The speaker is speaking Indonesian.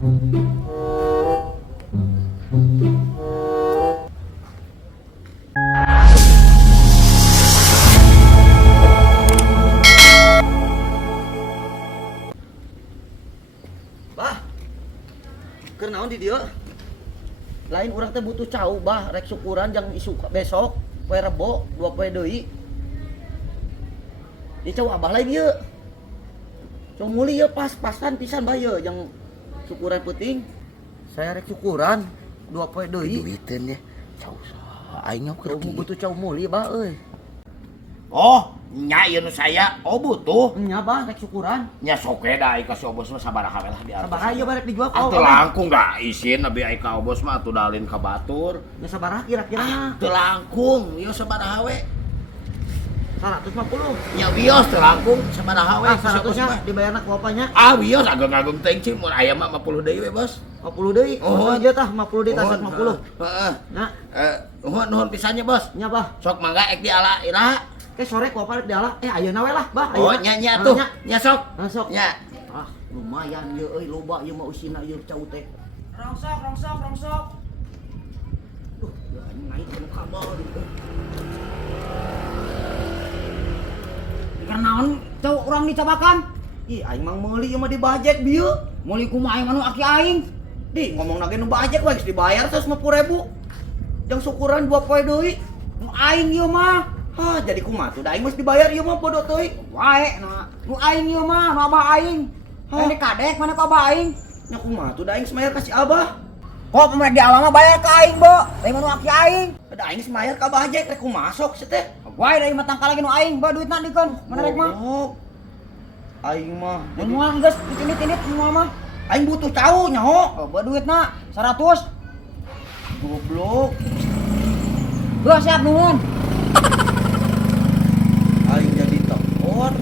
Bah, keur naon di dieu? Lain urang teh butuh cau bah, rek syukuran jang isu besok, poe Rebo, 2 poe deui. Di cau abah lain ieu. Cau muli ieu pas-pasan pisan bah ieu jang syukuran peuting. Saya rek syukuran 2 poe deui. Duiteun ya. Cau aing Cau butuh cau muli bah euy. Oh, nya ieu nu saya. Oh, butuh. Nya bah rek syukuran. Nya sok we da ka si Obos mah sabaraha we lah di atas. Sabaraha ieu barek dijual ka Atuh Obos? langkung da isin abi ai ka Obos mah atuh dalin ka batur. Ya sabaraha kira-kira? Teu langkung, ieu sabaraha we. 150. Nya bios teu langkung sabaraha we. 100 nya dibayarna ku apanya? Ah, bios ageng-ageng teuing cing mun aya mah 50 deui we, Bos. 50 deui. Oh, ieu tah 50 deui tah 50. Heeh. Nah, Nuhun pisannya, Bos. nya bah. Sok mangga ek diala iraha. Ke sore ku apa diala? Ayeuna we lah, bah. Oh, ayeuna. nya tuh. Nya sok. Masuk. Nya. Ah, lumayan ieu euy loba ieu mah usina ieu cau teh. Rongsok. Duh, ya ini naik ke kabel gitu. Karena cau urang dicabakan. Ih, aing mang meuli ieu mah dibajek bieu. Meuli kumaha aing anu aki aing. Di ngomong lagi nu bajek we geus dibayar 150.000. Jang syukuran 2 poe deui. Nu aing ieu mah. Hah, jadi kumaha tuh da aing mah dibayar ieu mah bodoh teuing. Wae na. Nu aing ieu mah, nu abah aing. Hah? Ini kadek mana ka abah aing. Nya kumaha tuh da aing semayar ka si Abah. Kok pemerintah di alam mah bayar ka aing, Bo. Aing anu aki aing. Da aing semayar ka bajek rek kumaha sok si teh. Wae da imah tangkal lagi nu aing, Bo duitna dikeun. Mana rek mah? Goblok. Aing mah Mun moal geus ditinit-tinit moal mah. aing butuh cau nyaho. Oh, Bo duitna 100. Goblok. Gua siap nuhun. Aing jadi telepon.